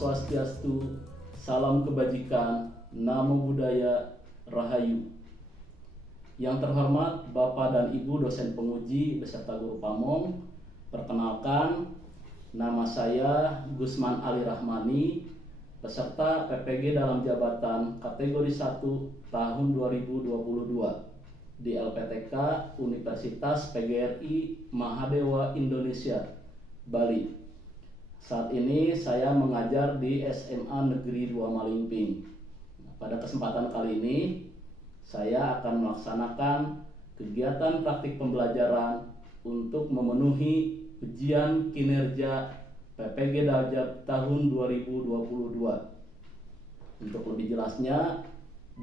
Swastiastu, salam kebajikan, namo buddhaya, rahayu. Yang terhormat Bapak dan Ibu dosen penguji beserta guru pamong, perkenalkan, nama saya Gusman Ali Rahmani, peserta PPG dalam jabatan kategori 1 tahun 2022 di LPTK Universitas PGRI Mahadewa Indonesia, Bali. Saat ini saya mengajar di SMA Negeri 2 Malingping. Pada kesempatan kali ini saya akan melaksanakan kegiatan praktik pembelajaran untuk memenuhi ujian kinerja PPG Dajab tahun 2022. Untuk lebih jelasnya,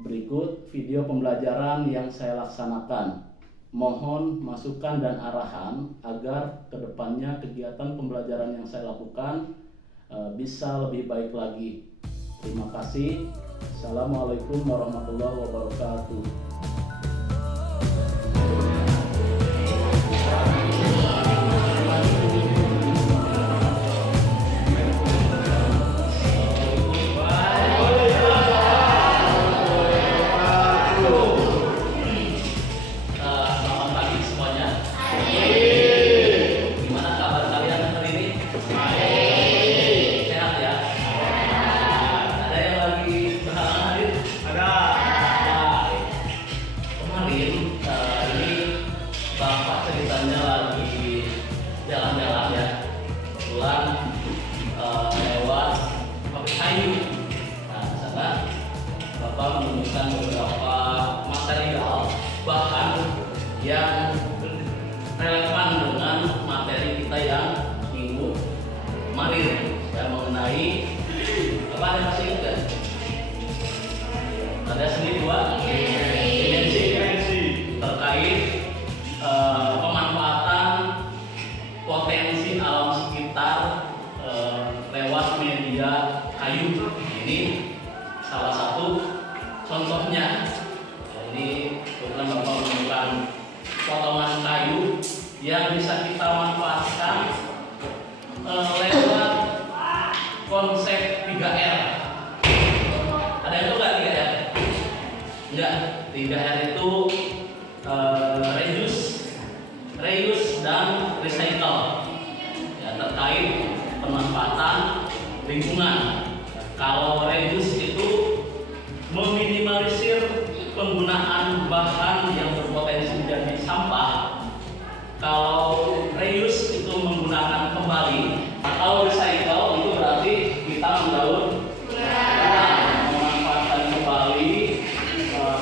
berikut video pembelajaran yang saya laksanakan. Mohon masukan dan arahan agar kedepannya kegiatan pembelajaran yang saya lakukan bisa lebih baik lagi. Terima kasih. Assalamualaikum warahmatullahi wabarakatuh. Ceritanya lagi jalan-jalan ya, kebetulan lewat pabrik kayu. Nah, di sana Bapak menemukan beberapa material bahan yang relevan dengan materi kita yang minggu kemarin ya, mengenai apa ada masih ingat? Ada seni dua dimensi terkait pemanfaatan potensi alam sekitar lewat media kayu. Ini salah satu contohnya. Ini kebetulan Bapak menemukan potongan kayu yang bisa kita manfaatkan lewat konsep 3R. Ada yang tahu nggak 3R? Enggak, 3R itu reuse dan recycle ya, terkait pemanfaatan lingkungan. Kalau reuse itu meminimalisir penggunaan bahan yang berpotensi menjadi sampah. Kalau reuse itu menggunakan kembali, atau recycle itu berarti kita mendaur memanfaatkan kembali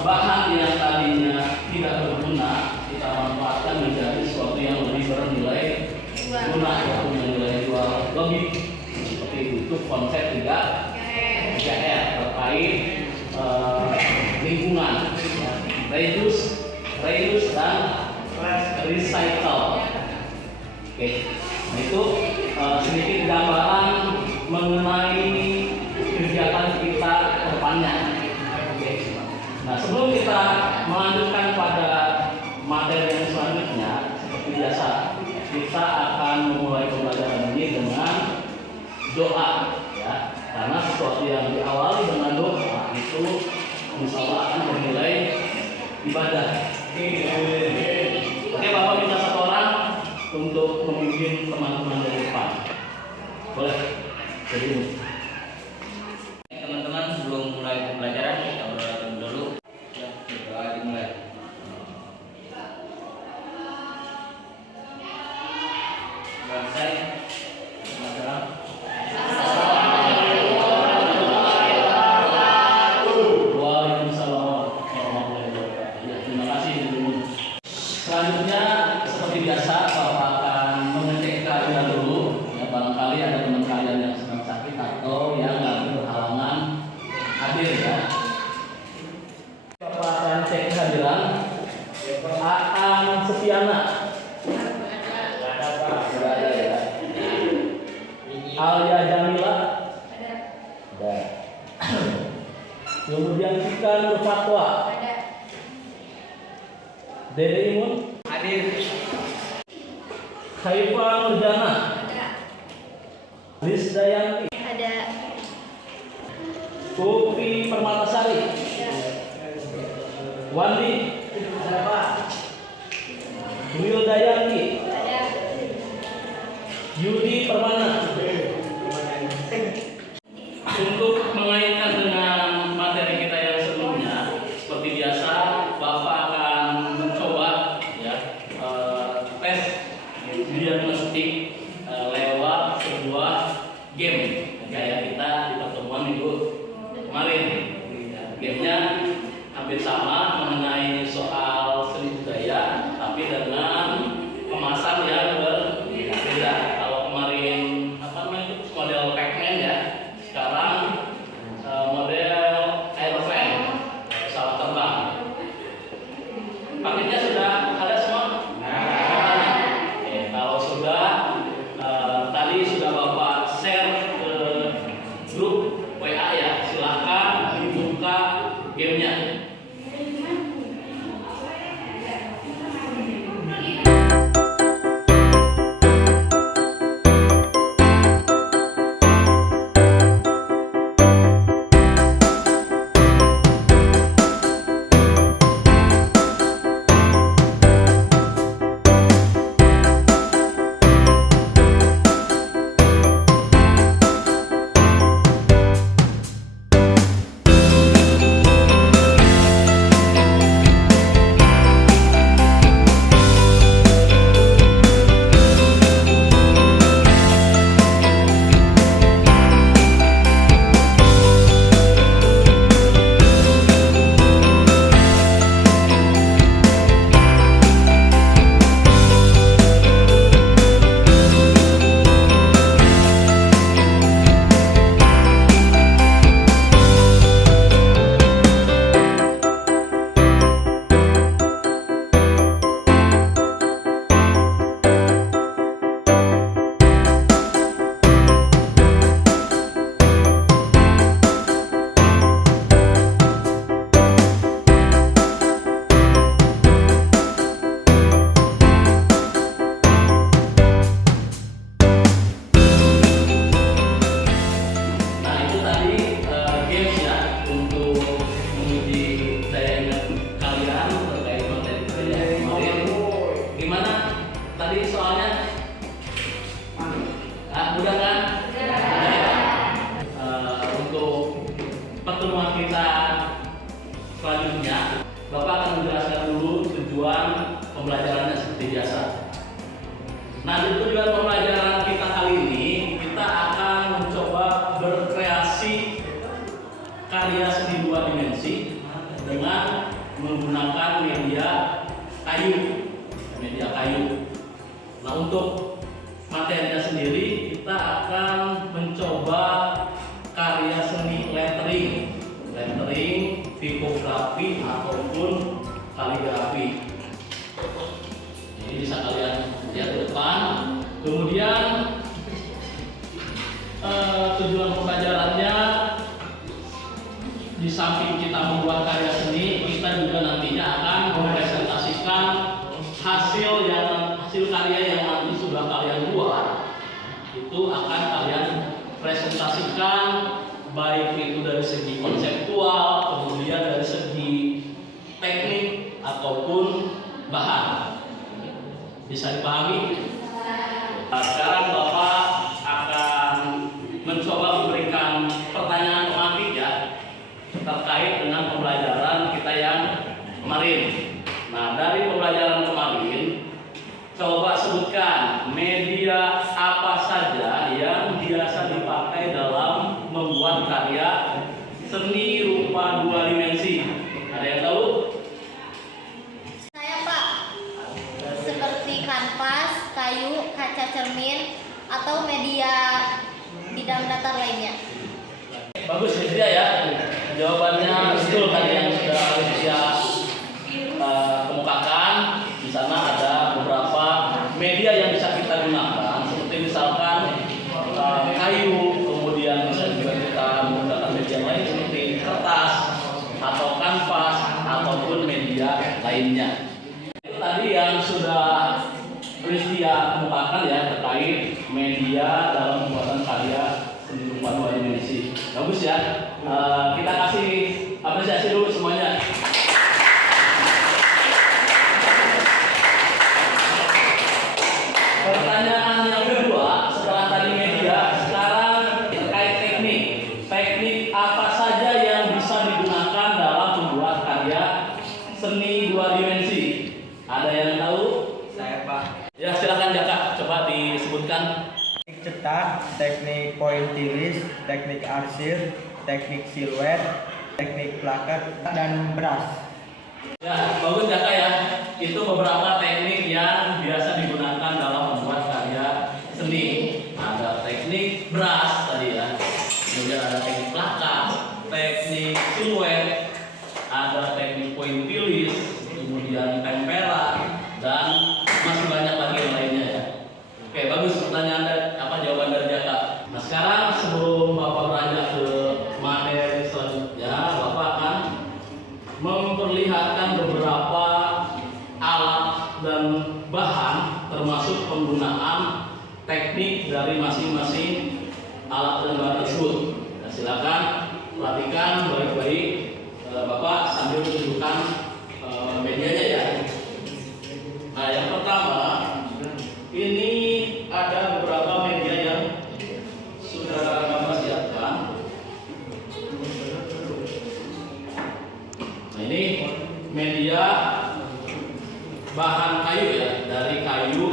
bahan yang tadinya tidak berguna, kita manfaatkan menjadi sesuatu yang lebih bernilai guna atau nilai jual lebih. Seperti itu konsep 3R terkait lingkungan, reuse dan recycle. Oke, nah itu sedikit gambaran mengenai kegiatan kita ke depannya. Nah, sebelum kita melanjutkan pada materi yang selanjutnya, seperti biasa, kita akan memulai pembelajaran ini dengan doa, ya. Karena sesuatu yang diawali dengan doa itu insya Allah akan bernilai ibadah. Oke, Bapak minta satu orang untuk memimpin teman-teman dari depan. Boleh? Jadi teman-teman, sebelum mulai pembelajaran kita berdoa dulu. Ya, berdoa dimulai. Selesai. Selanjutnya seperti biasa Bapak akan mengecek keadaan dulu ya, barangkali ada teman kalian yang sedang sakit atau yang lagi berhalangan hadir ya. Bapak akan cek kehadiran. Aan Setiana ada ya. Alia Jamila ada. Kemudian Cika Nur Fatwa Dede Imun Hadir. Khaifah Nurjana Liz Dayanti Ada. Popi Permatasari. Wandi. Wildayanti. Yudi Permana. Untuk mengaitkan dengan materi kita yang sebelumnya, seperti biasa, Bapak akan mencoba ya tes diagnostik lewat sebuah game kayak kita di pertemuan minggu kemarin. Gamenya hampir sama mengenai soal seni budaya, tapi dengan kemasan yang berbeda. Kalau kemarin model Pac-Man ya, sekarang model aeroplane, pesawat terbang. Paketnya sudah ada semua? Oke, kalau sudah, tadi sudah Bapak share ke grup WA ya, silahkan dibuka gamenya. Pertemuan kita selanjutnya, Bapak akan menjelaskan dulu tujuan pembelajarannya seperti biasa. Nah, di tujuan pembelajaran kita kali ini, kita akan mencoba berkreasi karya seni dua dimensi dengan menggunakan media kayu. Nah, untuk materinya sendiri, kita akan mencoba karya seni lettering, tipografi ataupun kaligrafi. Ini bisa kalian lihat ke depan. Kemudian tujuan pembelajarannya, di samping kita membuat karya seni, kita juga nantinya akan mempresentasikan hasil karya yang nanti sudah kalian buat. Itu akan kalian presentasikan, baik itu dari segi konseptual, kemudian dari segi teknik ataupun bahan. Bisa dipahami? Nah, sekarang Bapak akan mencoba memberikan pertanyaan tematik ya, terkait dengan pembelajaran kita yang kemarin. Nah, dari pembelajaran kemarin, coba sebutkan media apa saja yang biasa dipakai dalam membuat karya seni rupa dua dimensi. Ada yang tahu? Saya, Pak. Seperti kanvas, kayu, kaca cermin, atau media bidang datar lainnya. Bagus ya, ya. Jawabannya betul tadi yang sudah Alicia kemukakan. Di sana ada beberapa media yang bisa kita gunakan, seperti misalkan kayu, kemudian bisa juga kita menggunakan media lain seperti kertas atau kanvas ataupun media lainnya. Itu tadi yang sudah Kristia kemukakan ya, terkait media dalam pembuatan karya seni rupa dua dimensi. Bagus ya. Kita kasih apresiasi dulu semuanya. Pertanyaan yang kedua, setelah tadi media, sekarang terkait teknik. Teknik apa saja yang bisa digunakan dalam membuat karya seni dua dimensi? Ada yang tahu? Saya Pak. Ya, silakan Jaka, coba disebutkan. Teknik cetak, teknik pointillis, teknik arsir, teknik siluet, teknik plakat, dan beras. Ya, bagus Jaka ya. Itu beberapa teknik yang biasa digunakan dalam membuat karya seni. Ada teknik beras tadi ya. Kemudian ada teknik plakat, teknik siluet, ada teknik pointillis, kemudian tempera, dan masih banyak lagi yang lainnya ya. Oke, bagus pertanyaan apa jawaban dari Jaka. Nah, sekarang sebelum Bapak beranjak ke materi selanjutnya, Bapak akan memperlihatkan beberapa alat dan bahan termasuk penggunaan teknik dari masing-masing alat dan bahan tersebut. Nah, silakan perhatikan baik-baik Bapak sambil menunjukkan medianya ya. Nah, yang pertama ini ada beberapa media yang sudah Bapak siapkan. Nah, ini media bahan kayu ya, dari kayu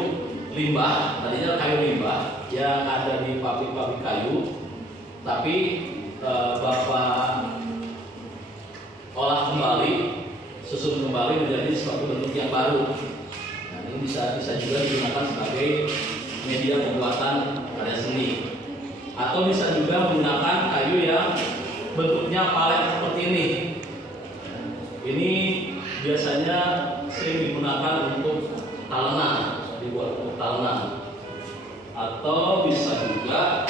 limbah. Tadinya kayu limbah yang ada di pabrik-pabrik kayu, tapi Bapak olah kembali, susun kembali menjadi suatu bentuk yang baru. Nah, ini bisa juga digunakan sebagai media pembuatan karya seni, atau bisa juga menggunakan kayu yang bentuknya palet seperti ini. Ini biasanya sering digunakan untuk talenan, dibuat untuk talenan, atau bisa juga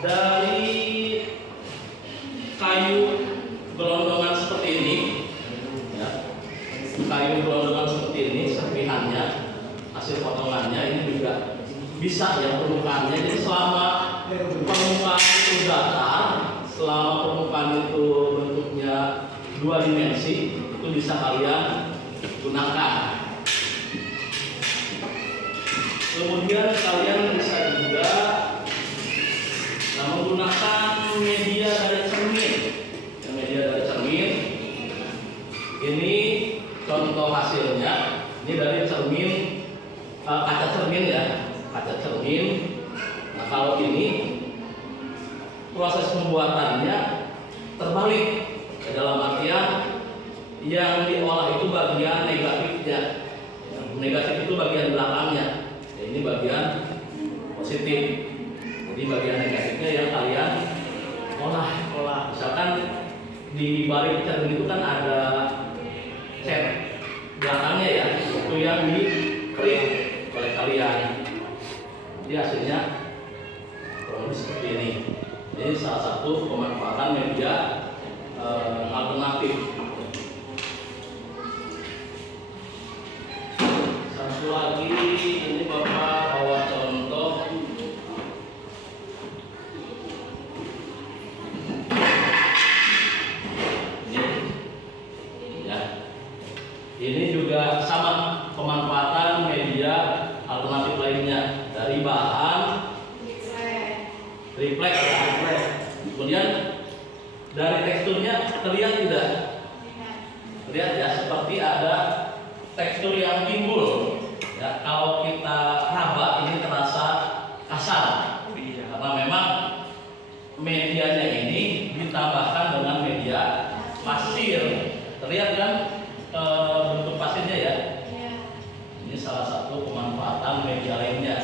dari kayu gelondongan seperti ini ya. Kayu gelondongan seperti ini, serpihannya, hasil potongannya ini juga bisa ya permukaannya. Jadi selama permukaan itu datar, selama permukaan itu bentuknya dua dimensi, itu bisa kalian gunakan. Kemudian kalian bisa juga menggunakan media dari cermin. Media dari cermin ini contoh hasilnya. Ini dari cermin, kaca cermin ya, kaca cermin. Nah, kalau ini proses pembuatannya terbalik, dalam artian yang diolah itu bagian negatifnya. Yang negatif itu bagian belakangnya. Ya, ini bagian positif. Jadi bagian negatifnya yang kalian olah. Misalkan di balik cermin itu kan ada cat belakangnya ya, itu yang di print oleh kalian. Jadi hasilnya kurang lebih seperti ini. Ini salah satu pemanfaatan media alternatif. Satu lagi, ini Bapak bawa contoh. Ini juga sama pemanfaatan media alternatif lainnya dari bahan refleks ya. Kemudian dari teksturnya terlihat tidak? Terlihat ya, seperti ada tekstur yang timbul. Ya, kalau kita raba ini terasa kasar. Karena memang medianya ini ditambahkan dengan media pasir. Terlihat kan bentuk pasirnya ya? Ini salah satu pemanfaatan media lainnya,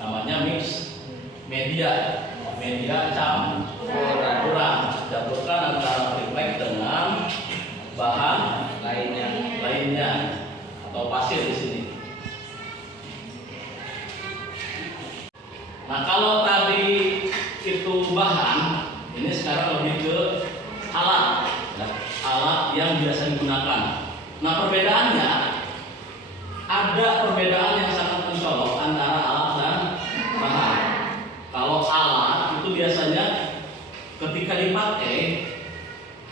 namanya mix media, media campuran antara refleks dengan bahan lainnya atau pasir di sini. Nah, kalau tadi itu bahan, ini sekarang lebih ke alat, ya, alat yang biasa digunakan. Nah, perbedaannya ada perbedaan yang sangat mencolok antara alat dan bahan. Kalau alat itu biasanya ketika dipakai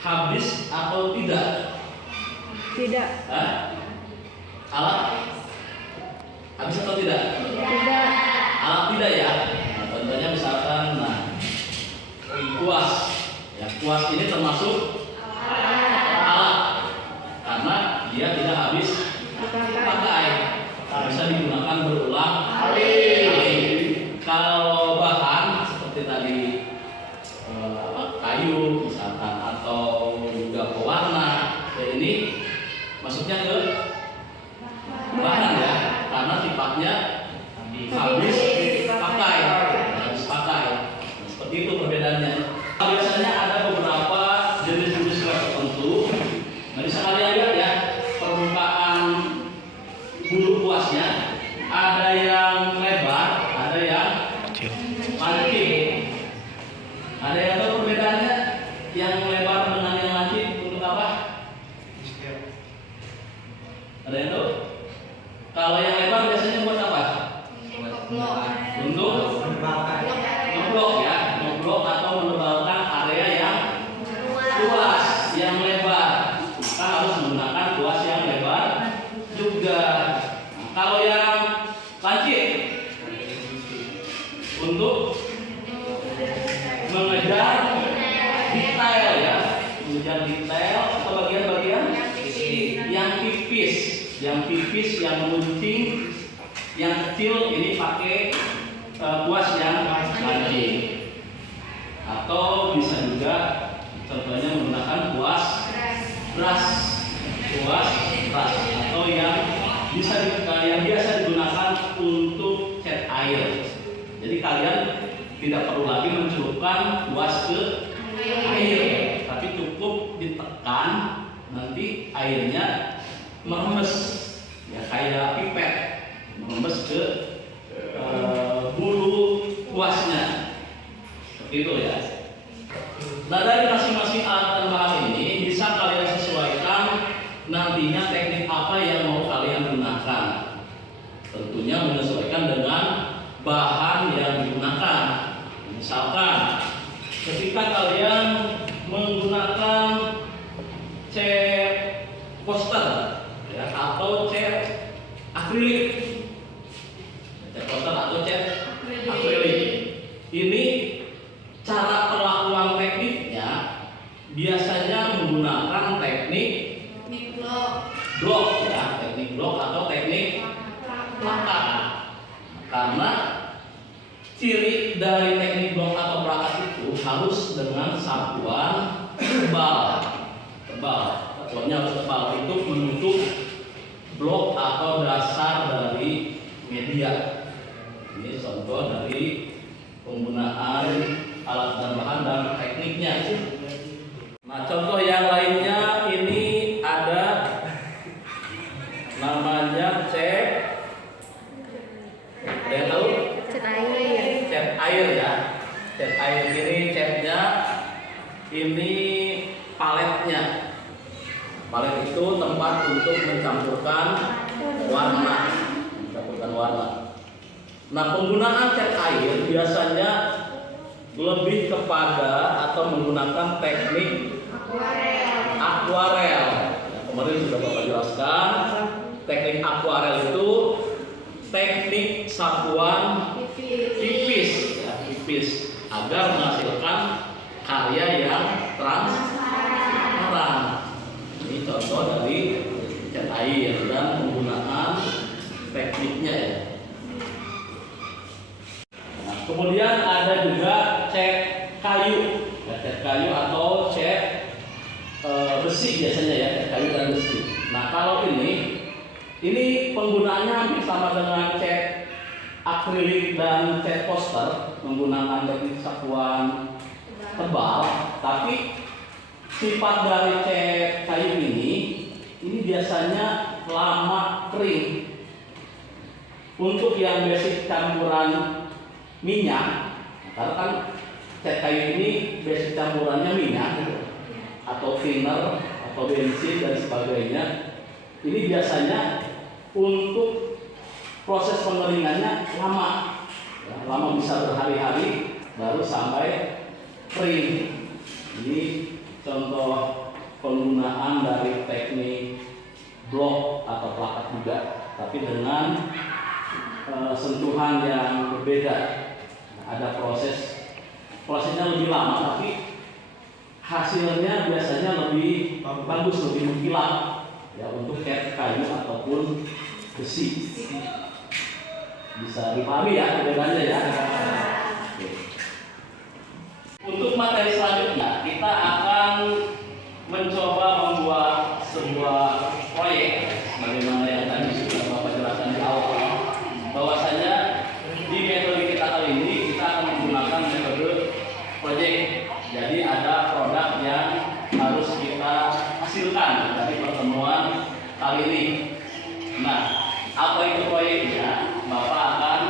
habis atau tidak? Tidak. Hah? Alat habis atau tidak? Tidak. Alat tidak ya. Nah, contohnya misalkan, kuas. Ya, kuas ini termasuk alat karena dia tidak habis dipakai. Bisa digunakan berulang kali. Kalau bahan seperti tadi kayu misalkan atau juga pewarna, ya ini masuknya ke bahan ya, karena sifatnya habis pakai, seperti itu perbedaannya. Biasanya ada beberapa jenis-jenis kuas tertentu. Nah, bisa kalian lihat ya, permukaan bulu kuasnya ada yang lebar, ada yang lancip. Ada yang tahu perbedaannya? Yang lebar dengan yang lancip untuk apa? Ada yang tahu? Kalau yang lebar biasanya buat apa? Untuk ngeblok ya, ngeblok atau menebalkan area yang luas, yang lebar. Maka harus menggunakan kuas yang lebar juga. Nah, kalau yang lancip untuk mengejar detail ya, mengejar detail atau bagian-bagian yang tipis, yang gunting, yang kecil, ini pakai kuas yang lancip. Atau bisa juga contohnya menggunakan kuas brush, atau yang biasa digunakan untuk cat air. Jadi kalian tidak perlu lagi mencelupkan kuas ke air, tapi cukup ditekan, nanti airnya merembes ya, kayak pipet merembes ke bulu kuasnya, seperti itu ya. Nah, dari masing-masing alat dan bahan ini bisa kalian sesuaikan nantinya teknik apa yang mau kalian gunakan. Tentunya menyesuaikan dengan bahan yang digunakan. Misalkan ketika kalian menggunakan cat poster ya, atau cat akrilik, ini cara perlakuan tekniknya biasanya menggunakan teknik blok ya, teknik blok atau teknik plakat. Karena ciri dari teknik blok atau plakat itu harus dengan satuan tebal. Satuannya harus tebal untuk menutup blok atau dasar dari media. Ini contoh dari penggunaan alat dan bahan dan tekniknya. Nah, contoh yang lainnya ini ada namanya cat. Ada yang tahu? Cat air ya. Cat air ini catnya, ini paletnya. Palet itu tempat untuk mencampurkan warna. Nah, penggunaan cat air biasanya lebih kepada atau menggunakan teknik akuarel. Kemarin sudah Bapak jelaskan, teknik akuarel itu teknik satuan tipis agar menghasilkan karya yang transparan. Ini contoh dari cat air dan penggunaan tekniknya ya. Nah, kemudian ada juga cat kayu, ya, cat kayu atau cat besi biasanya ya, cat kayu dan besi. Nah, kalau ini penggunaannya hampir sama dengan cat akrilik dan cat poster, menggunakan teknik satuan tebal, tapi sifat dari cat kayu ini biasanya lama kering. Untuk yang basic campuran minyak, karena kan cat kayu ini basic campurannya minyak atau thinner atau bensin dan sebagainya, ini biasanya untuk proses pengeringannya lama bisa berhari-hari baru sampai print. Ini contoh penggunaan dari teknik blok atau plakat juga, tapi dengan sentuhan yang berbeda. Nah, ada prosesnya lebih lama, tapi hasilnya biasanya lebih bagus, lebih mengkilap ya, untuk kayu ataupun besi. Bisa dipahami ya perbedaannya ya. Oke. Untuk materi selanjutnya kita akan mencoba membuat sebuah proyek, bagaimana yang tadi sudah Bapak jelaskan di awal, bahwasanya di metode kita kali ini kita akan menggunakan metode proyek. Jadi ada produk yang harus kita hasilkan dari pertemuan kali ini. Nah, apa itu proyeknya? Bapak akan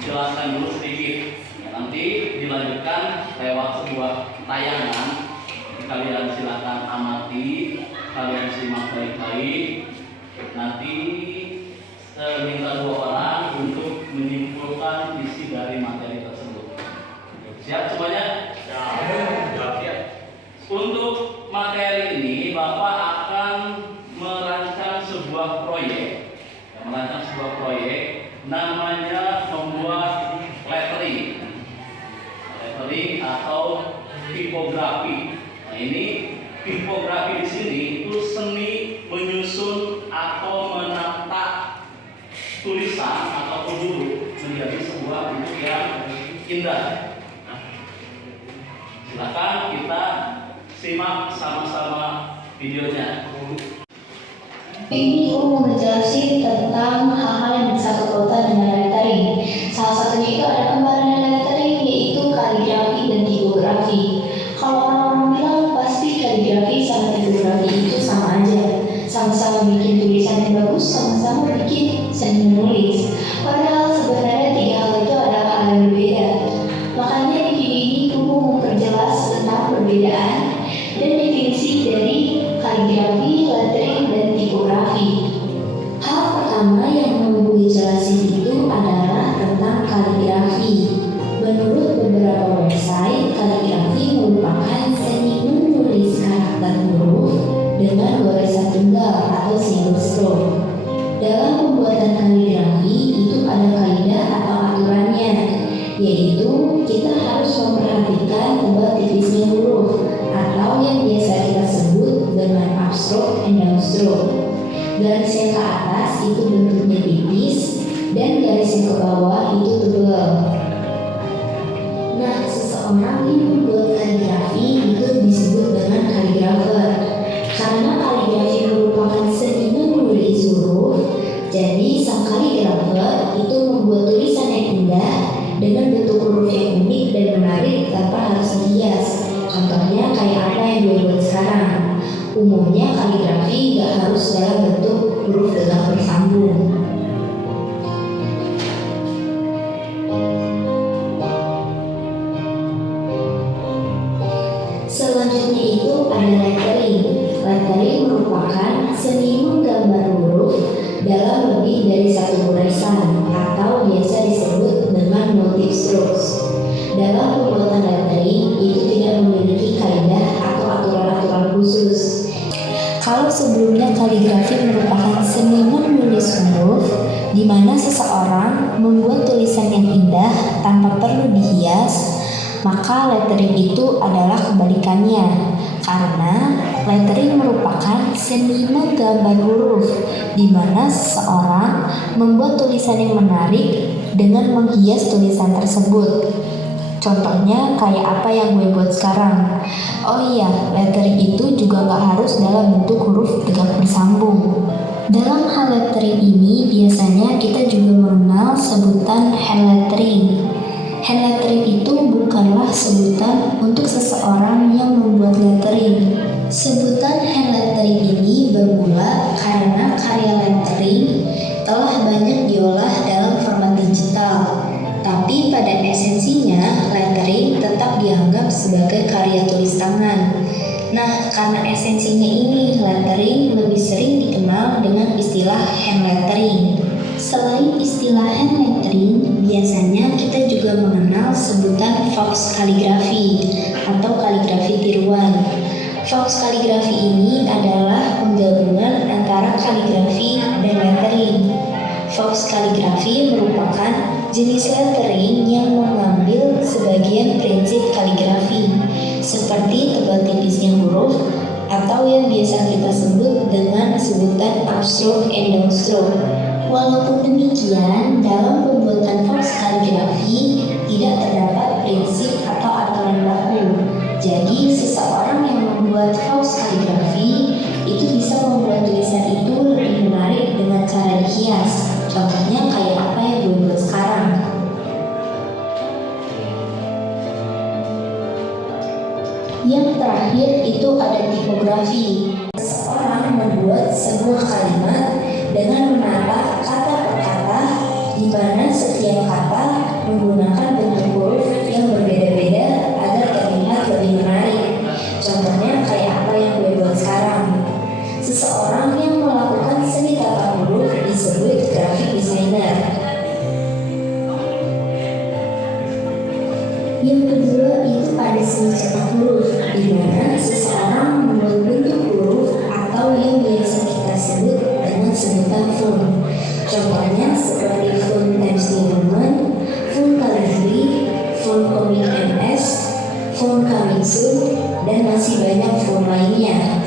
jelaskan dulu sedikit. Nanti dilanjutkan lewat sebuah tayangan. Kalian silakan amati, kalian simak baik-baik. Nanti minta 2 orang untuk menyimpulkan isi dari materi tersebut. Siap semuanya? Siap. Untuk materi ini Bapak akan merancang sebuah proyek. Namanya membuat lettering atau tipografi. Nah, ini tipografi di sini itu seni menyusun atau menata tulisan atau huruf menjadi sebuah bentuk yang indah. Nah, silakan kita simak sama-sama videonya. Ini mau menjelaskan tentang hal-hal yang bisa berkaitan dengan lettering. Salah satunya itu ada kembaran lettering, yaitu kaligrafi dan tipografi. Kalau orang bilang pasti kaligrafi sama tipografi itu sama aja, sama-sama bikin tulisan yang bagus, sama-sama bikin seni menulis. Padahal sebenarnya 3 hal itu adalah hal yang berbeda. Makanya di video ini aku mau memperjelas tentang perbedaan dan definisi dari kaligrafi, lettering, dan tipografi. Hal pertama yang mau gue jelasin itu adalah tentang kaligrafi. Menurut beberapa website, kaligrafi merupakan seni menulis karakter huruf dengan garisan tunggal atau single stroke. Dalam pembuatan kaligrafi itu ada kaidah atau aturannya, yaitu kita harus memperhatikan tebal tipisnya huruf atau yang biasa kita sebut dengan upstroke and downstroke. Garis yang ke atas itu bentuknya tipis dan garis yang ke bawah itu tebal. Nah, seseorang yang membuat kaligrafi itu disebut dengan kaligrafer. Karena kaligrafi merupakan seni menulis huruf, jadi sang kaligrafer itu membuat tulisan yang indah dengan bentuk huruf yang unik dan menarik tanpa harus dihias. Contohnya kayak apa yang gue buat sekarang. Umumnya kaligrafi gak harus dalam bentuk huruf tegak bersambung. Selanjutnya itu ada lettering. Lettering merupakan seni menggambar huruf dalam lebih dari 1 garisan atau biasa disebut dengan motif strokes. Dalam pembuatan lettering itu tidak memiliki kaidah atau aturan-aturan khusus. Kalau sebelumnya kaligrafi merupakan seni menulis huruf, di mana seseorang membuat tulisan yang indah tanpa perlu dihias, maka lettering itu adalah kebalikannya. Karena lettering merupakan seni menggambar huruf, di mana seseorang membuat tulisan yang menarik dengan menghias tulisan tersebut. Contohnya kayak apa yang gue buat sekarang. Oh iya, lettering itu juga gak harus dalam bentuk huruf tegak bersambung. Dalam hal lettering ini biasanya kita juga mengenal sebutan hand lettering. Hand lettering itu bukanlah sebutan untuk seseorang yang membuat lettering. Sebutan hand lettering ini bermula karena karya lettering telah banyak diolah dalam format digital. Tapi pada esensinya, lettering tetap dianggap sebagai karya tulis tangan. Nah, karena esensinya ini, lettering lebih sering dikenal dengan istilah hand lettering. Selain istilah hand lettering, biasanya kita juga mengenal sebutan fox kaligrafi atau kaligrafi tiruan. Fox kaligrafi ini adalah penggabungan antara kaligrafi dan lettering. Fox kaligrafi merupakan jenis lettering yang mengambil sebagian prinsip kaligrafi, seperti tebal tipisnya huruf atau yang biasa kita sebut dengan sebutan upstroke and downstroke. Walaupun demikian, dalam pembuatan fox kaligrafi tidak terdapat prinsip atau aturan baku. Jadi, seseorang yang membuat fox kaligrafi itu bisa membuat tulisan itu lebih menarik dengan cara dihias. Contohnya kayak apa yang gue buat sekarang. Yang terakhir itu ada tipografi. Seseorang membuat sebuah kalimat dengan menata kata per kata, di mana setiap kata menggunakan bentuk huruf yang berbeda-beda agar terlihat lebih menarik. Contohnya kayak apa yang gue buat sekarang. Seseorang yang melakukan seni tata huruf disebut graphic designer. Yang kedua itu ada seni cetak huruf, di mana seseorang membuat bentuk huruf atau yang biasa kita sebut dengan sebutan font. Contohnya seperti font Times New Roman, font Calligraphy, font Comic MS, font Coming Soon, dan masih banyak font lainnya.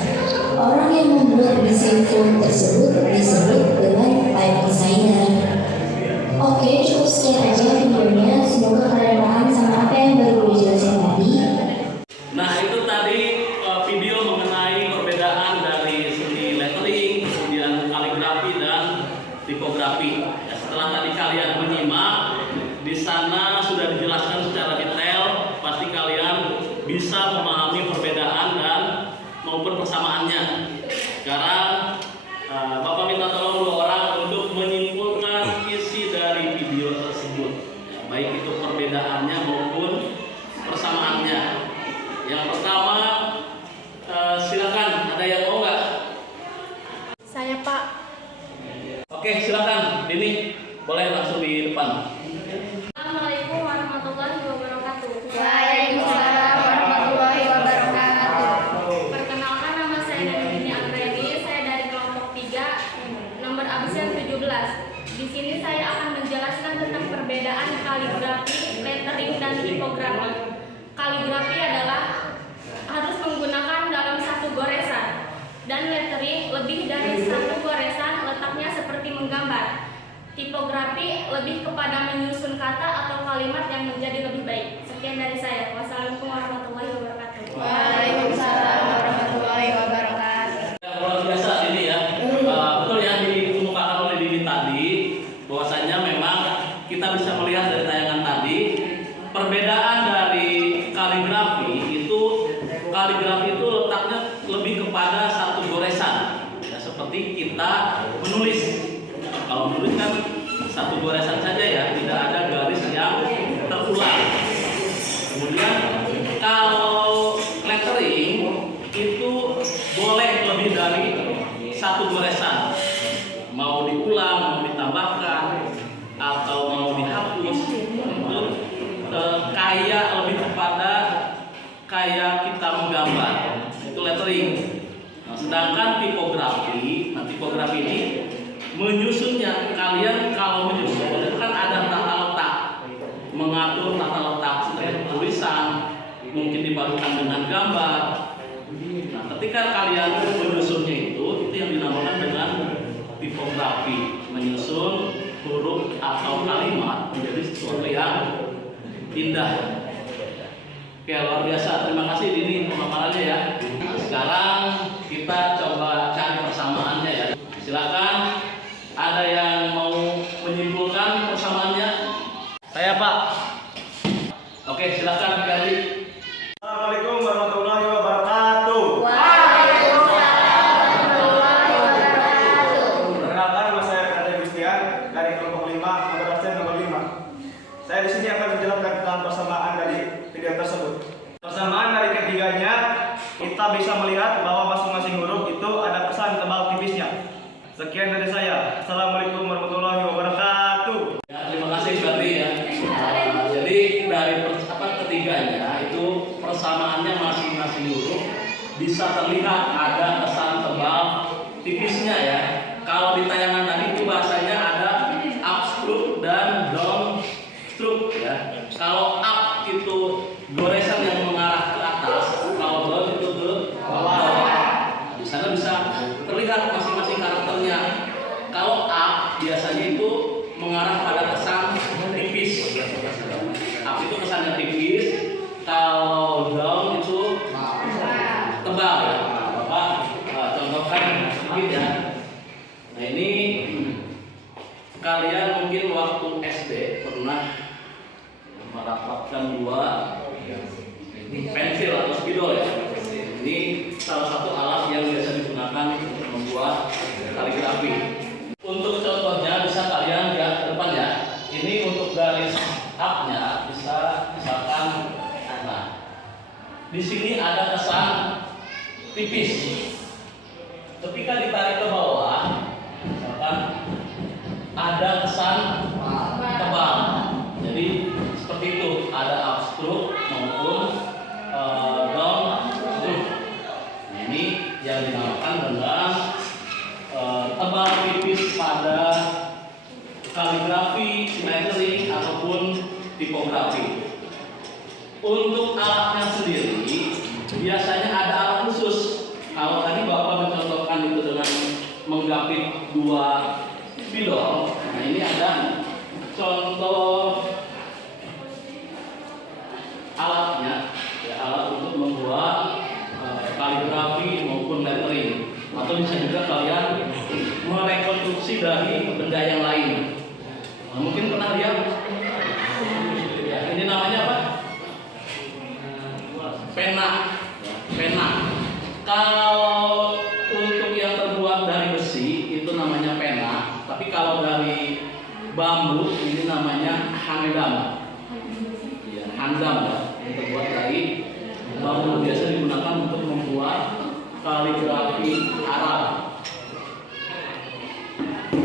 Orang yang membuat desain font tersebut disebut dengan type designer. Oke, cukup sekian aja videonya. Semoga kalian paham sama apa yang baru gue jelasin tadi. Nah, itu tadi video mengenai perbedaan dari seni lettering, kemudian kaligrafi dan tipografi. Ya, setelah tadi kalian menyimak, di sana sudah dijelaskan secara detail, pasti kalian bisa memahami perbedaan dan maupun persamaannya. Sekarang Bapak minta tolong dua orang untuk menyimpulkan isi dari video tersebut, ya, baik itu perbedaannya maupun persamaannya. Yang pertama, silakan, ada yang mau nggak? Saya Pak. Oke, silakan, Dini, boleh langsung di depan. Assalamualaikum warahmatullahi wabarakatuh. Waalaikumsalam warahmatullahi wabarakatuh. Perkenalkan, nama saya Dini Anggreni. Saya dari kelompok 3, nomor absen 17. Di sini saya akan menjelaskan tentang perbedaan kaligrafi, lettering, dan tipografi. Kaligrafi adalah harus menggunakan dalam satu goresan, dan lettering lebih dari satu goresan, letaknya seperti menggambar. Tipografi lebih kepada menyusun kata atau kalimat yang menjadi lebih baik. Sekian dari saya. Wassalamualaikum warahmatullahi wabarakatuh. Waalaikumsalam warahmatullahi wabarakatuh. Ya, luar biasa ini ya. Betul yang dikemukakan oleh Dini tadi, bahwasanya memang kita bisa melihat dari tayangan tadi perbedaan dari kaligrafi itu letaknya lebih kepada satu goresan, ya, seperti kita menulis. Kalau menulis kan satu goresan saja ya, tidak ada garis yang terulang. Kemudian kalau lettering itu boleh lebih dari satu goresan, mau diulang, mau ditambahkan, atau mau dihapus. Itu kayak lebih kepada kayak kita menggambar, itu lettering. Nah, sedangkan tipografi ini menyusunnya. Kalian kalau menyusun itu kan ada tata letak, mengatur tata letak setiap tulisan, mungkin dipadukan dengan gambar. Nah, ketika kalian menyusunnya itu yang dinamakan dengan tipografi, menyusun huruf atau kalimat menjadi sesuatu yang indah. Oke, luar biasa. Terima kasih Dini pemaparannya ya. Nah, sekarang kita coba cari persamaannya ya. Silakan, ada yang mau menyimpulkan persamaannya? Saya Pak. Oke, silakan Ferdi. Assalamualaikum warahmatullahi wabarakatuh. Waalaikumsalam warahmatullahi wabarakatuh. Perkenalkan, nama saya Ade Gustian dari kelompok 5, nomor absen nomor 5. Saya di sini akan menjelaskan tentang persamaan dari video tersebut. Persamaan dari ketiganya, kita bisa melihat bahwa masing-masing huruf itu ada pesan tebal tipisnya. Sekian dari saya. Assalamualaikum warahmatullahi wabarakatuh. Ya, terima kasih Ferdi ya. Jadi dari ketiganya itu persamaannya masing-masing huruf bisa terlihat ada kesan tebal tipisnya ya. Kalau di tayangan tadi itu bahasanya ada upstroke dan downstroke ya. Kalau up itu goresan yang mengarah ke atas, kalau down itu ke bawah. Di sana bisa terlihat masing-masing karakternya. Kalau up biasanya itu mengarah pada kesan tipis. Up itu kesannya tipis. Kalau down itu tebal ya. Bapak contohkan sedikit ya. Nah ini kalian mungkin waktu SD pernah mendapatkan dua pensil atau spidol ya. Ini salah satu alat yang biasa digunakan untuk membuat kaligrafi. Untuk contohnya bisa kalian lihat ke depan ya. Ini untuk garis up-nya bisa misalkan, nah di sini ada kesan tipis. Ketika ditarik ke bawah, misalkan ada kesan tebal. Jadi seperti itu, ada upstroke maupun downstroke. Nah, ini yang dinamakan dengan tebal tipis pada kaligrafi, lettering ataupun tipografi. Untuk alatnya sendiri biasanya ada alat khusus. Kalau tadi Bapak mencontohkan itu dengan menggapit dua spidol, nah ini ada contoh alatnya, ya, alat untuk membuat kaligrafi maupun lettering. Atau bisa juga kalian merekonstruksi dari benda yang lain. Nah, mungkin pernah lihat ya, ini namanya apa? Pena. Pena. Kalau untuk yang terbuat dari besi itu namanya pena, tapi kalau dari bambu ini namanya handam. Ya, handam ya, yang terbuat dari bambu, biasa digunakan untuk membuat kaligrafi Arab.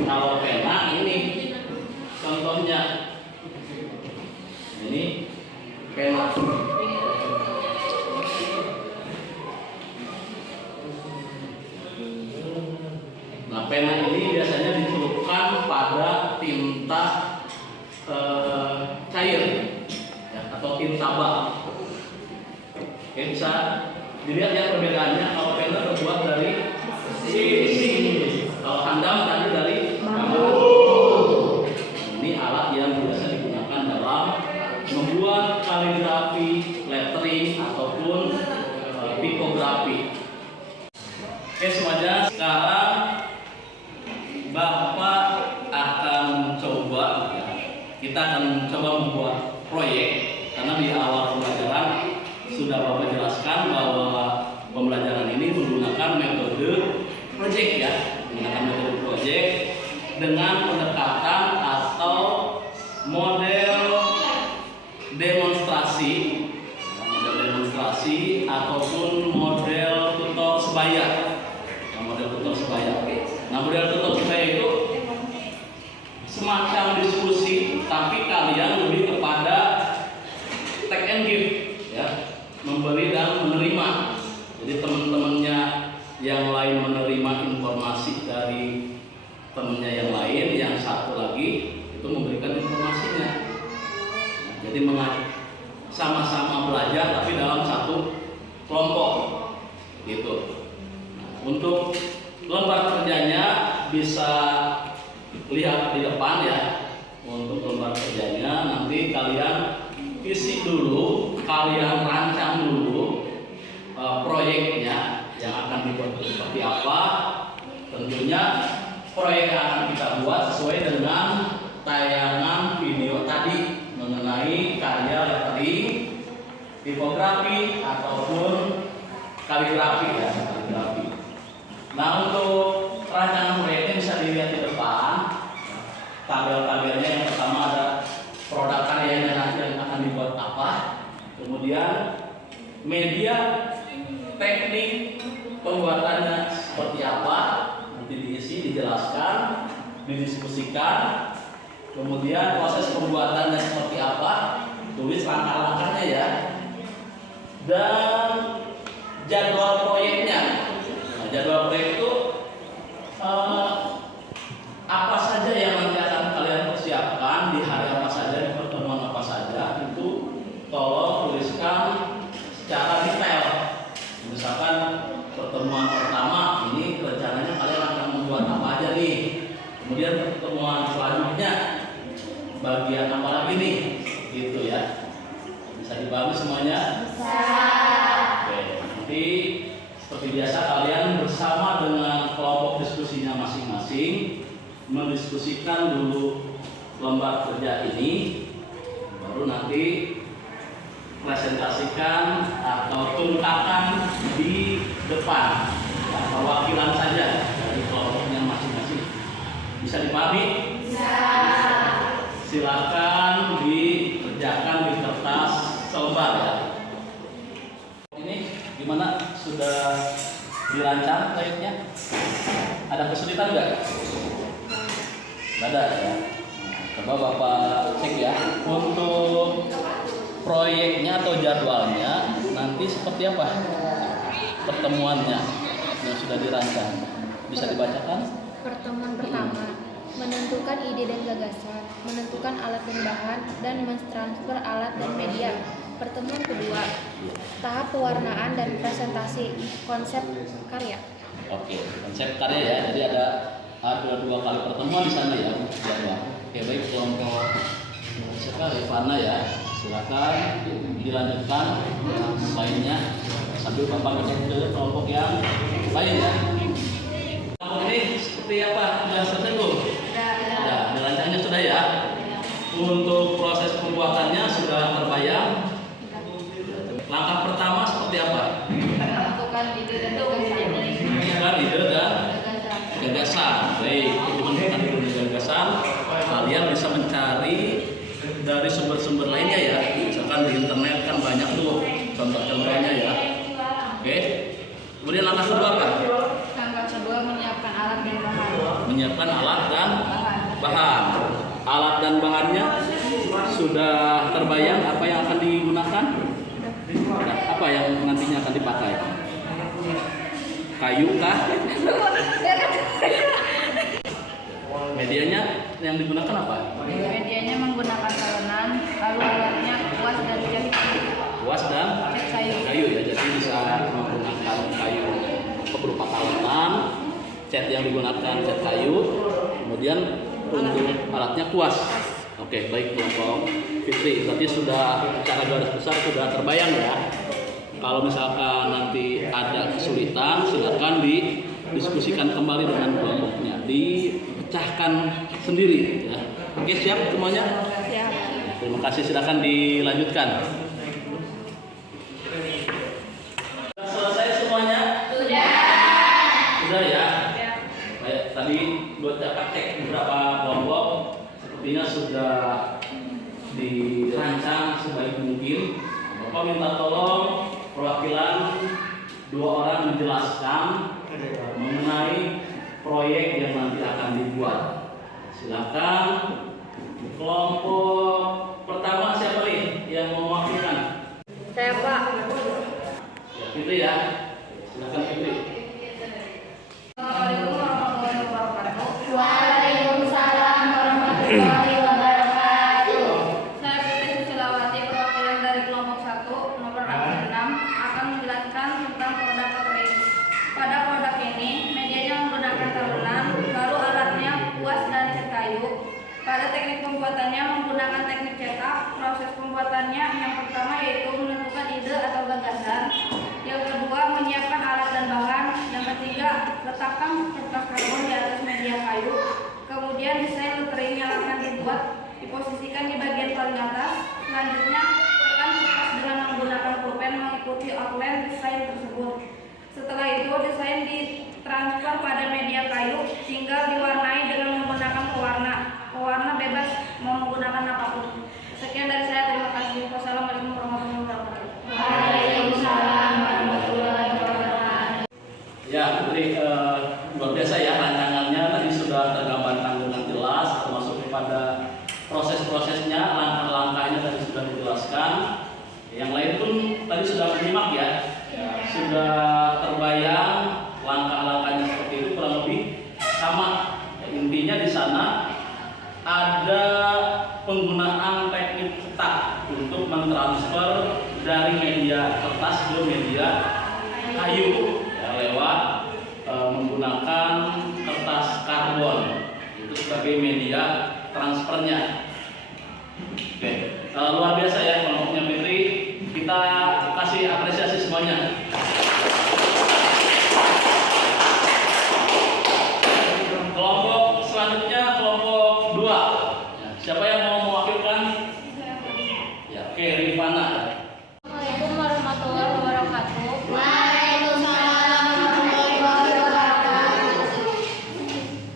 Kalau pena ini contohnya, ini pena. Nah, pena ini biasanya dicelupkan pada tinta cair ya, atau tinta bak. Oke, bisa dilihat ya perbedaannya. Kalau pena terbuat dari besi, kalau handam tadi dari bambu. Ini alat yang biasa digunakan dalam membuat kaligrafi, lettering ataupun tipografi. Oke semuanya, sekarang Bapak akan coba ya, kita akan coba membuat proyek, karena di awal pembelajaran sudah Bapak jelaskan bahwa pembelajaran ini menggunakan metode project ya, menggunakan metode project dengan pendekatan atau model demonstrasi ataupun model tutor sebaya. Model tutor sebaya. Nah, model tutor sebaya itu semacam diskusi, tapi kalian lebih kepada take and give ya, memberi dan menerima. Jadi teman-temannya yang lain menerima informasi dari temannya yang lain, yang satu lagi itu memberikan informasinya. Nah, jadi sama-sama belajar tapi dalam satu kelompok gitu. Untuk lembar kerjanya bisa lihat di depan ya. Untuk lembar kerjanya nanti kalian isi dulu, kalian rancang dulu proyeknya yang akan dibuat seperti apa. Tentunya proyek yang akan kita buat sesuai dengan tayangan video tadi mengenai karya lettering, tipografi ataupun kaligrafi ya, kaligrafi. Nah, untuk rancangan proyeknya bisa dilihat di depan. Tabel-tabelnya yang pertama ada produk karyanya nanti yang akan dibuat apa, kemudian media, teknik pembuatannya seperti apa, nanti diisi, dijelaskan, didiskusikan, kemudian proses pembuatannya seperti apa, tulis langkah-langkahnya ya. dan jadwal proyeknya. Nah, jadwal proyek itu apa saja yang nanti akan kalian persiapkan di hari apa saja, di pertemuan apa saja, itu tolong tuliskan secara detail. Misalkan pertemuan pertama ini rencananya kalian akan membuat apa aja nih, kemudian pertemuan selanjutnya bagian apa lagi nih, gitu ya. Bisa dipahami semuanya? Bisa. Oke, nanti seperti biasa kalian bersama dengan kelompok diskusinya masing-masing mendiskusikan dulu lembar kerja ini, baru nanti presentasikan atau tungkakan di depan, ya, perwakilan saja dari kelompoknya masing-masing. Bisa dipahami? Bisa. Silakan dikerjakan di kertas selembar ya. Ini gimana? Sudah dirancang proyeknya? Ada kesulitan nggak? Nggak ada ya. Coba Bapak cek ya. Untuk proyeknya atau jadwalnya nanti seperti apa pertemuannya yang sudah dirancang? Bisa dibacakan? Pertemuan pertama, menentukan ide dan gagasan, menentukan alat dan bahan, dan mentransfer alat dan media. Pertemuan kedua, tahap pewarnaan dan presentasi konsep karya. Oke, konsep karya ya. Jadi ada dua kali pertemuan di sana ya untuk jadwal. Oke, baik kelompok sekali Rifana ya. Silakan dilanjutkan lainnya sambil Bapak ngecek dulu kelompok yang lain ya. Kelompok ini seperti apa? Sudah selesai belum? Sudah. Dirancangnya sudah ya. Untuk proses pembuatannya sudah terbayang. Langkah pertama seperti apa? Menentukan ide dan gagasan. Menentukan ide dan gagasan. Baik, menentukan ide dan gagasan. Kalian bisa mencari dari sumber-sumber lainnya ya. Misalkan di internet kan banyak tuh contoh-contohnya ya. Oke. Kemudian langkah kedua apa? Langkah kedua, menyiapkan alat dan bahan. Menyiapkan alat dan bahan. Alat dan bahannya sudah terbayang apa yang akan digunakan? Apa yang nantinya akan dipakai? Kayu kah? Medianya yang digunakan apa? Medianya menggunakan talenan, lalu alatnya kuas dan cat Kuas dan kayu ya. Jadi bisa menggunakan kayu berupa talenan, cat yang digunakan cat kayu, kemudian untuk alatnya kuas. Oke, baik kelompok Fitri. Berarti sudah secara garis besar sudah terbayang ya. Kalau misalkan nanti ada kesulitan, silakan didiskusikan kembali dengan kelompoknya, dipecahkan sendiri ya. Oke, siap semuanya? Siap. Terima kasih, silakan dilanjutkan. Sudah selesai semuanya? Sudah. Sudah ya? Baik, tadi buat cek beberapa kelompok sepertinya sudah dirancang sebaik mungkin. Bapak minta tolong perwakilan 2 orang menjelaskan mengenai proyek yang nanti akan dibuat. Silakan. Kelompok pertama siapa nih yang mewakilkan? Saya Pak. Ya, Fitri ya. Silakan Fitri. Assalamualaikum warahmatullahi wabarakatuh. Waalaikumsalam warahmatullahi wabarakatuh. Saya Putri Susilawati, perwakilan dari kelompok 1, nomor absen 6, akan menjelaskan tentang produk catering. Pada produk ini, medianya menggunakan talenan, lalu alatnya kuas dan cat kayu. Pada teknik pembuatannya menggunakan teknik cetak. Proses pembuatannya yang pertama yaitu menentukan ide atau gagasan. Yang kedua, menyiapkan alat dan bahan. Yang ketiga, letakkan kertas karbon di atas media kayu. Kemudian desain lettering yang akan dibuat diposisikan di bagian paling atas. Selanjutnya, tekan kertas dengan menggunakan pulpen mengikuti outline desain tersebut. Setelah itu, desain ditransfer pada media kayu, tinggal diwarnai dengan menggunakan pewarna bebas mau menggunakan apapun. Sekian dari saya, terima kasih. Wassalamualaikum warahmatullahi wabarakatuh. Waalaikumsalam warahmatullahi wabarakatuh. Ya, Putri, luar biasa ya rancangannya. Tadi sudah tergambarkan dengan jelas, termasuk kepada proses-prosesnya, langkah-langkahnya tadi sudah dijelaskan. Yang lain pun tadi sudah menyimak sudah terbayang langkah-langkahnya seperti itu kurang lebih sama. Intinya di sana ada penggunaan teknik cetak untuk mentransfer dari media kertas ke media kayu ya, lewat menggunakan kertas karbon itu sebagai media transfernya. Oke, luar biasa ya kelompoknya Fitri. Kita kasih apresiasi semuanya. Kelompok selanjutnya kelompok 2. Siapa yang mau mewakilkan? Ya, oke, Rifana. Assalamualaikum warahmatullahi wabarakatuh. Waalaikumsalam warahmatullahi wabarakatuh.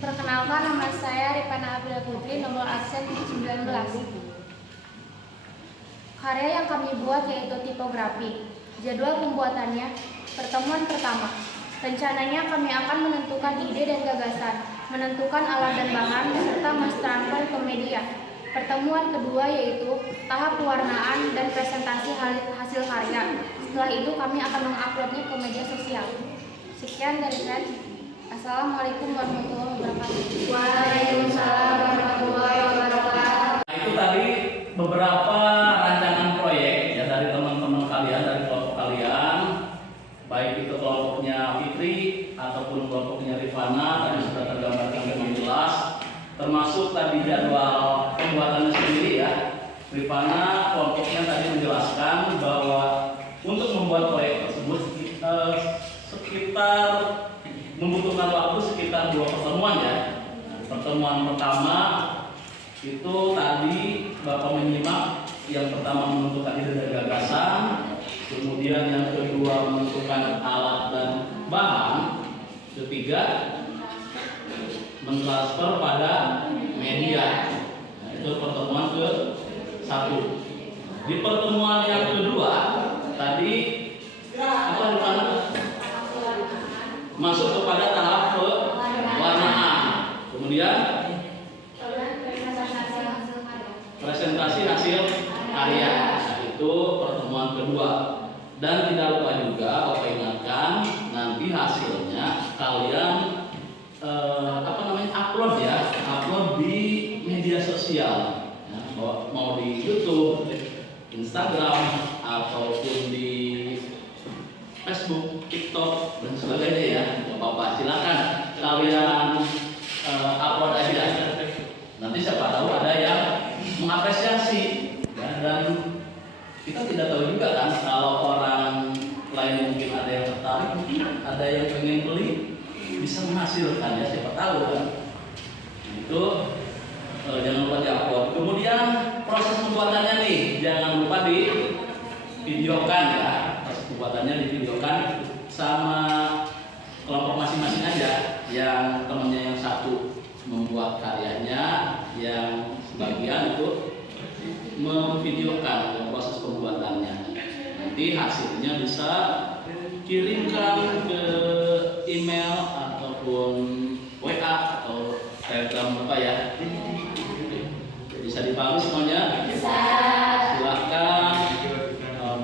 Perkenalkan, nama saya Rifana Abdul Putri, nomor absen 19. Karya yang kami buat yaitu tipografi. Jadwal pembuatannya, pertemuan pertama. Rencananya kami akan menentukan ide dan gagasan, menentukan alat dan bahan, serta mentransfer ke media. Pertemuan kedua yaitu tahap pewarnaan dan presentasi hasil karya. Setelah itu kami akan menguploadnya ke media sosial. Sekian dari saya. Assalamualaikum warahmatullahi wabarakatuh. Waalaikumsalam warahmatullahi wabarakatuh. Nah, itu tadi beberapa rancangan proyek ya dari teman-teman kalian, dari kelompok kalian, baik itu kelompoknya Fitri ataupun kelompoknya Rifana, tadi sudah tergambarkan dengan jelas, termasuk tadi jadwal pembuatannya sendiri ya. Rifana kelompoknya tadi menjelaskan bahwa untuk membuat proyek tersebut sekitar membutuhkan waktu sekitar 2 pertemuan ya. Pertemuan pertama itu tadi Bapak menyimak, yang pertama menentukan ide dan gagasan, kemudian yang kedua menentukan alat dan bahan, ketiga mentransfer pada media. Nah, itu pertemuan ke-1. Di pertemuan yang kedua tadi apa Rifana? Masuk kepada tahap pewarnaan, kemudian presentasi hasil karya. Nah, itu pertemuan kedua. Dan tidak lupa juga Bapak ingatkan nanti hasilnya kalian upload ya, upload di media sosial ya, mau di YouTube, Instagram ataupun di Facebook, TikTok dan sebagainya ya. Bapak silakan kalian upload aja. Nanti siapa tahu ada yang mengapresiasi ya, dan kita tidak tahu juga kan kalau orang lain mungkin ada yang tertarik, mungkin ada yang pengen beli, bisa menghasilkan ya, siapa tahu kan. Itu jangan lupa diupload. Kemudian proses pembuatannya nih jangan lupa di videokan ya. Proses pembuatannya di videokan sama kelompok masing-masing aja. Yang temannya yang satu membuat karyanya, yang sebagian itu memvideokan proses pembuatannya. Nanti hasilnya bisa kirimkan ke email ataupun WA atau Telegram Bapak ya. Bisa dipahami semuanya? Bisa. Silakan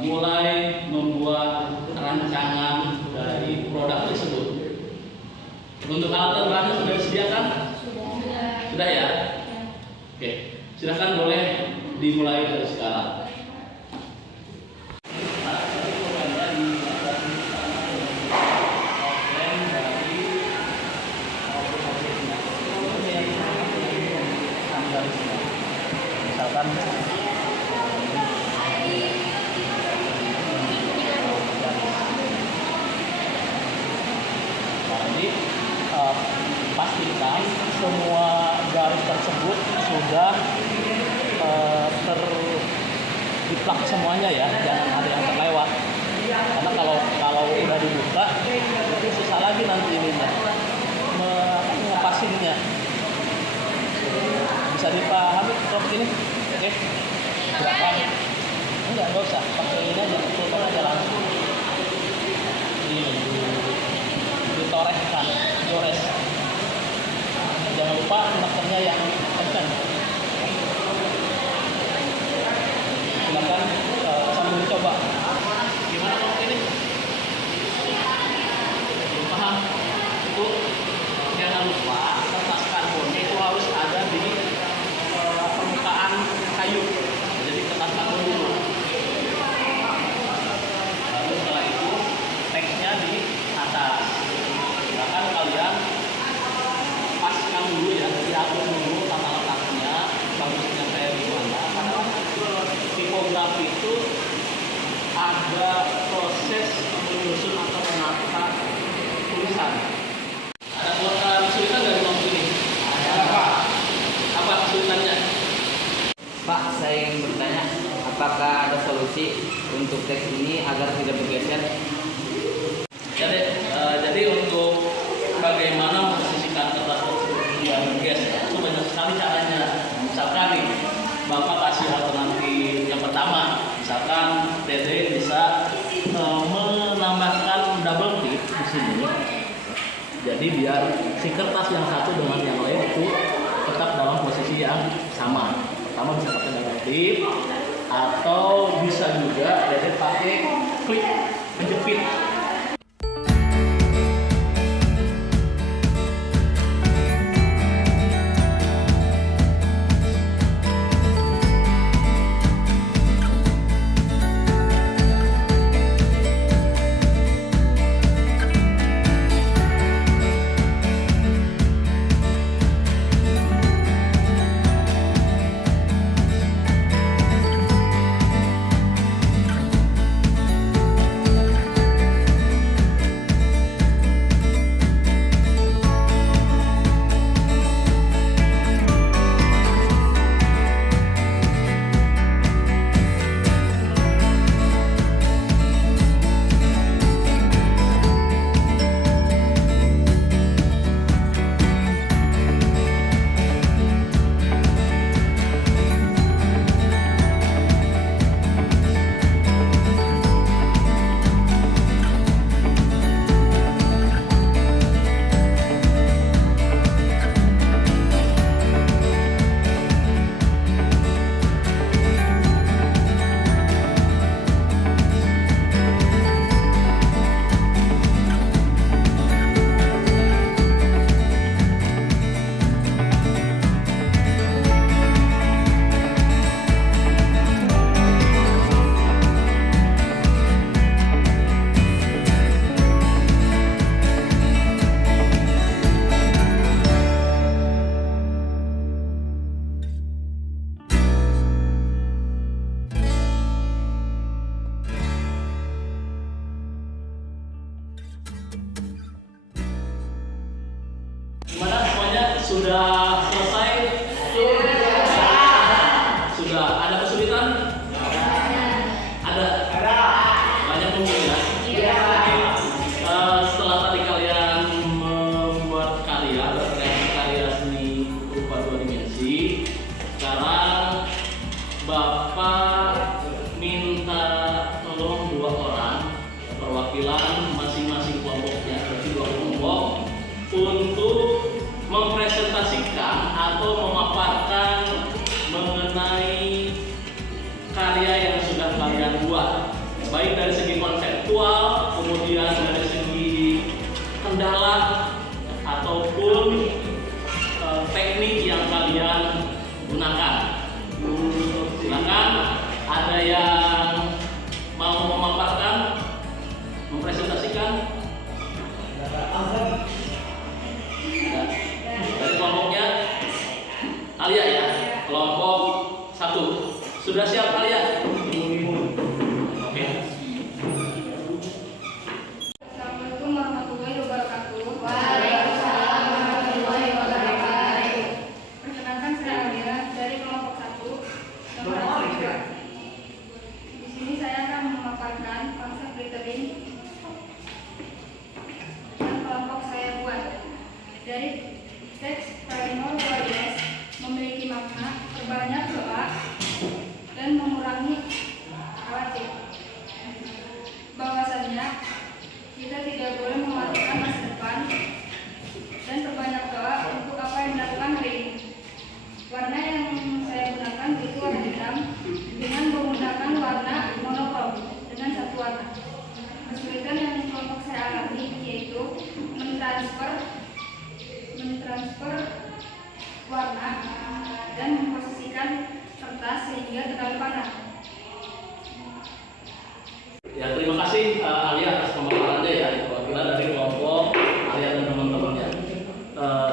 mulai membuat rancangan dari produk tersebut. Untuk alat dan bahannya sudah disediakan? Sudah ya? Oke, silakan boleh dimulai dari sekarang. Misalkan Jadi pastikan semua garis tersebut sudah terdiplak semuanya ya, jangan ada yang terlewat. Karena kalau udah dibuka itu susah lagi nanti ininya ngepasinnya. Bisa dipahami seperti ini? Oke. Silakan. Enggak usah pakai ini aja, tutup aja langsung. Ditorehkan, gores. Jangan lupa menekannya yang kencang. Silakan sambil dicoba. Gimana kalau ini? untuk teks ini agar tidak bergeser? Jadi untuk bagaimana memposisikan kertas tersebut yang bergeser itu banyak sekali caranya. Misalkan nih, Bapak kasih alternatif yang pertama, misalkan Dede bisa menambahkan double tip di sini. Jadi biar si kertas yang satu dengan yang lain itu tetap dalam posisi yang sama. Pertama bisa pakai double tip atau bisa juga Dede pakai klik menjepit. Gimana semuanya sudah selesai? Sudah. Ada kesulitan? Ada. Banyak mungkin ya. Setelah tadi kalian membuat karya seni berupa 2 dimensi, sekarang Bapak minta tolong 2 orang perwakilan masing-masing kelompoknya, berarti 2 kelompok, untuk mempresentasikan atau memaparkan mengenai karya yang sudah kalian buat, baik dari segi konseptual, kemudian dari segi kendala ataupun teknik yang kalian gunakan. Silakan, ada yang mau memaparkan, mempresentasikan? Dari kelompoknya Alia ya, kelompok 1. Sudah siap Alia? Oke. Assalamualaikum warahmatullahi wabarakatuh. Waalaikumsalam warahmatullahi wabarakatuh. Perkenalkan saya Alia dari kelompok 1 nomor 3. Di sini saya akan memaparkan konsep lettering yang kelompok saya buat. Dari teks Primor Warriors memiliki makna perbanyak doa dan mengurangi khawatir. Bahwasannya kita tidak boleh mematikan masa depan dan perbanyak doa untuk apa yang dilakukan hari ini. Warna yang saya gunakan itu warna hitam dengan menggunakan warna monokrom dengan 1 warna. Kesulitan yang kelompok saya alami yaitu mentransfer warna dan memposisikan kertas sehingga terlalu panas. Ya, terima kasih Alia atas pemaparannya ya, perwakilan dari kelompok Alia dan teman-temannya.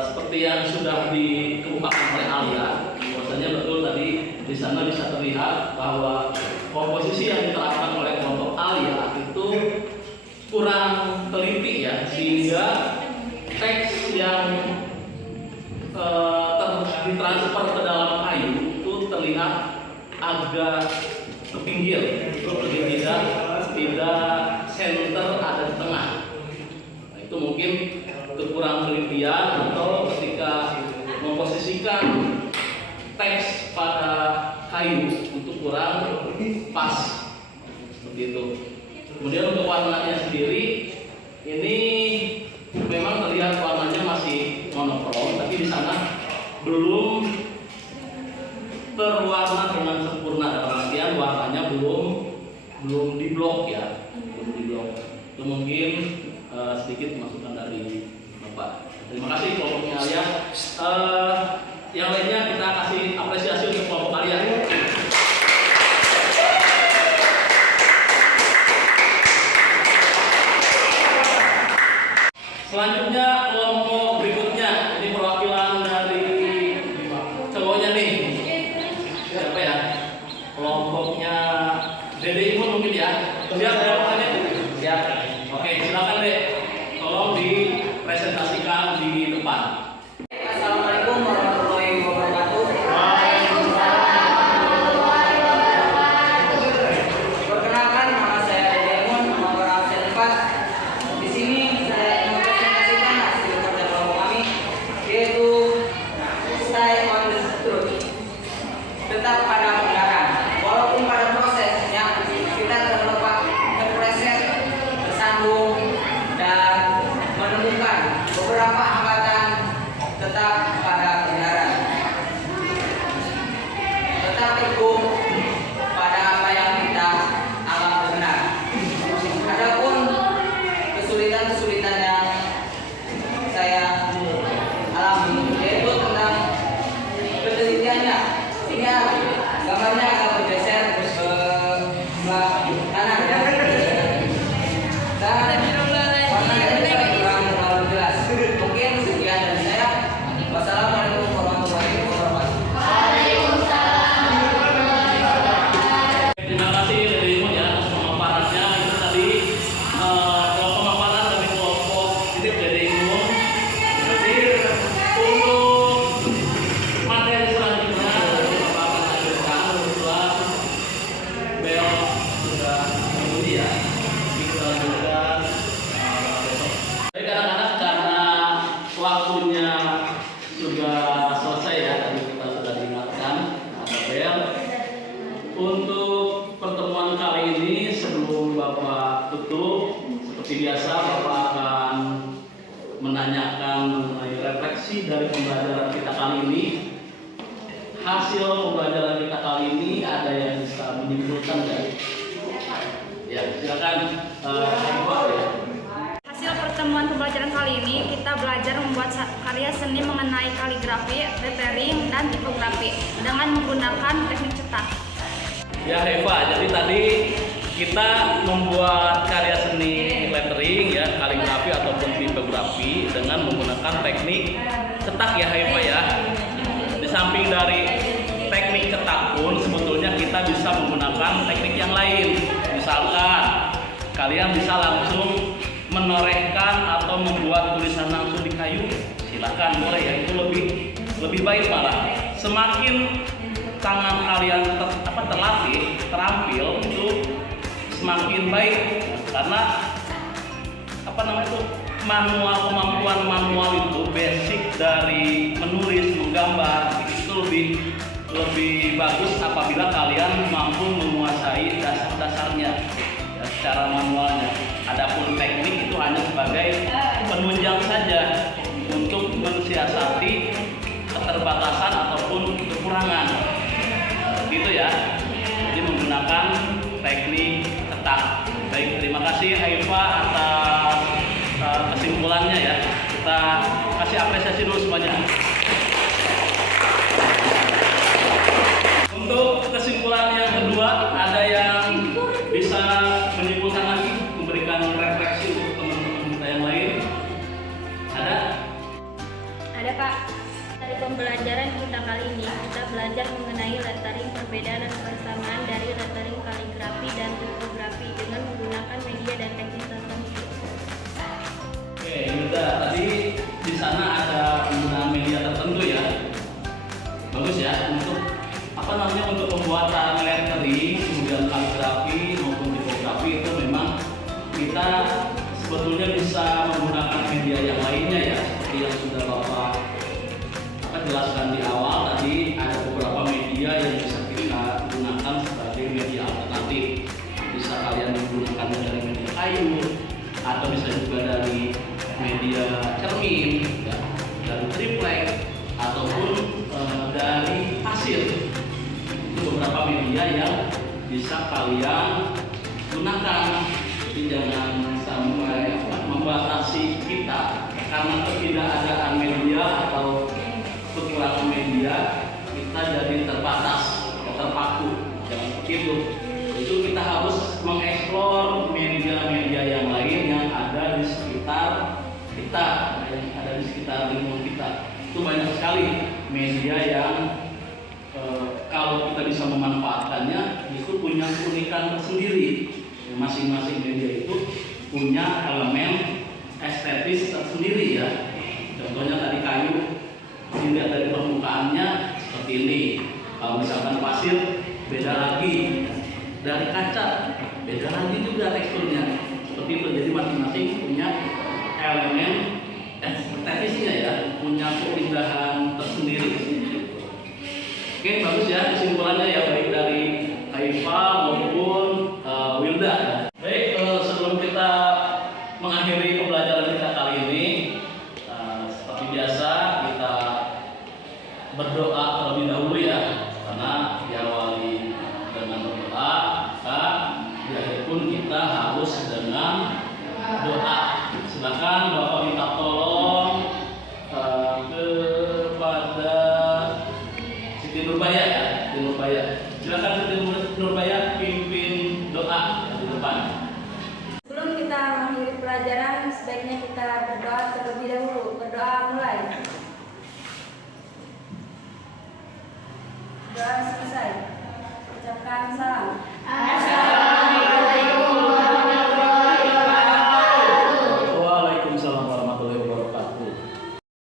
Seperti yang sudah dikemukakan oleh Alia, bahwasanya betul tadi di sana bisa terlihat bahwa komposisi yang diterapkan oleh kelompok Alia itu kurang teliti ya, sehingga teks yang ditransfer ke dalam kayu itu terlihat agak pinggir, jadi tidak center ada di tengah. Nah, itu mungkin kekurangan penelitian atau ketika memposisikan teks pada kayu untuk kurang pas seperti itu. Kemudian untuk warnanya sendiri ini memang terlihat warnanya masih monokrom, tapi di sana belum terwarna dengan sempurna, dalam artian warnanya belum diblok ya, belum diblok. Itu mungkin sedikit masukan dari Bapak. Terima kasih kelompoknya ya. Yang lainnya kita kasih apresiasi untuk kelompok kalian. Selanjutnya kelompok berikutnya, ini perwakilan dari cowoknya nih. Siapa ya? Kelompoknya Dede Imun mungkin ya. Siap jawabannya? Siap. Oke, silakan deh. Tolong dipresentasikan di depan. Assalamualaikum warahmatullahi wabarakatuh. Perkenalkan, nama saya Dede Imun, nomor absen 4. Di sini saya mempresentasikan hasil kerja kelompok kami, yaitu stay on the truth, tetap pada kebenaran. Walaupun pada prosesnya kita terlepas, terpleset, tersandung, dan menemukan beberapa hambatan, tetap pada kebenaran. Tetap teguh pada apa yang kita anggap benar. Adapun kesulitan-kesulitan yang saya alami, yaitu tentang penelitiannya. Ini gambarnya agak bergeser ke sebelah kanan. Dan warnanya juga kurang terlalu jelas. Mungkin sekian dari saya. Wassalamualaikum warahmatullahi wabarakatuh. Terima kasih Dede Imun ya atas pemaparannya. Itu tadi pemaparan dari kelompok titip Dede Imun. Jadi untuk materi selanjutnya Bapak akan lanjutkan kebetulan bel sudah bunyi ya. Jadi kita lanjutkan besok. Jadi kadang-kadang karena waktunya sudah selesai ya, tadi kita sudah diingatkan ada bel. Untuk pertemuan kali ini sebelum Bapak tutup, seperti biasa Bapak akan menanyakan mengenai refleksi dari pembelajaran kita kali ini. Hasil pembelajaran kita kali ini ada yang bisa menyimpulkan nggak? Ya, silakan Pak ya. Hasil pertemuan pembelajaran kali ini kita belajar membuat karya seni mengenai kaligrafi, lettering, dan tipografi dengan menggunakan teknik cetak. Ya Eva, jadi tadi kita membuat karya seni lettering ya, kaligrafi ataupun tipografi dengan menggunakan teknik cetak ya Eva ya. Di samping dari teknik cetak pun sebetulnya kita bisa menggunakan teknik yang lain. Misalkan kalian bisa langsung menorehkan atau membuat tulisan langsung di kayu, silakan boleh ya, itu lebih baik malah. Semakin tangan kalian terlatih, terampil itu semakin baik karena kemampuan manual itu basic dari menulis, menggambar itu lebih bagus apabila kalian mampu menguasai dasar-dasarnya ya, secara manualnya. Adapun teknik itu hanya sebagai penunjang saja untuk mensiasati keterbatasan ataupun kekurangan. Gitu ya. Jadi menggunakan teknik cetak. Baik, terima kasih Haifa atas kesimpulannya ya. Kita kasih apresiasi dulu semuanya. Untuk kesimpulan yang kedua, ada yang bisa menyimpulkan lagi, memberikan refleksi untuk teman-teman kita yang lain? Ada? Ada Pak. Dari pembelajaran kita kali ini, kita belajar mengenai lettering, perbedaan dan persamaan dari lettering kaligrafi dan tipografi dengan menggunakan media dan teknik tertentu. Oke, Yuda, tadi di sana ada penggunaan media tertentu ya. Bagus ya, untuk pembuatan lettering, kemudian jelaskan di awal tadi ada beberapa media yang bisa kita gunakan sebagai media alternatif. Bisa kalian menggunakan dari media kayu atau bisa juga dari media cermin, ya, dari triplek ataupun dari pasir. Itu beberapa media yang bisa kalian gunakan. Jadi jangan sampai membatasi kita karena ketidakadaan media atau kekurangan media kita jadi terbatas, terpaku. Jangan seperti itu. Itu kita harus mengeksplor media-media yang lain yang ada di sekitar kita, yang ada di sekitar lingkungan kita. Itu banyak sekali media yang kalau kita bisa memanfaatkannya itu punya keunikan tersendiri. Masing-masing media itu punya elemen estetis tersendiri ya. Contohnya tadi kayu, dilihat dari permukaannya seperti ini. Kalau misalkan pasir beda lagi, dari kaca beda lagi juga teksturnya. Seperti itu, jadi masing-masing punya elemen estetisnya ya, punya keindahan tersendiri. Oke, bagus ya kesimpulannya ya, baik dari Haifa maupun Wilda. Baik, sebelum kita mengakhiri pembelajaran kita kali ini, seperti biasa kita berdoa terlebih dahulu ya, karena diawali dengan berdoa, maka di akhir pun kita harus dengan doa. Silakan Bapak minta tolong kepada Siti Nurbaya ya, Siti Nurbaya. Silakan Siti Nurbaya pimpin doa di depan. Sebelum kita mengakhiri pelajaran, sebaiknya kita berdoa terlebih dahulu. Berdoa mulai. Doa selesai. Ucapkan salam.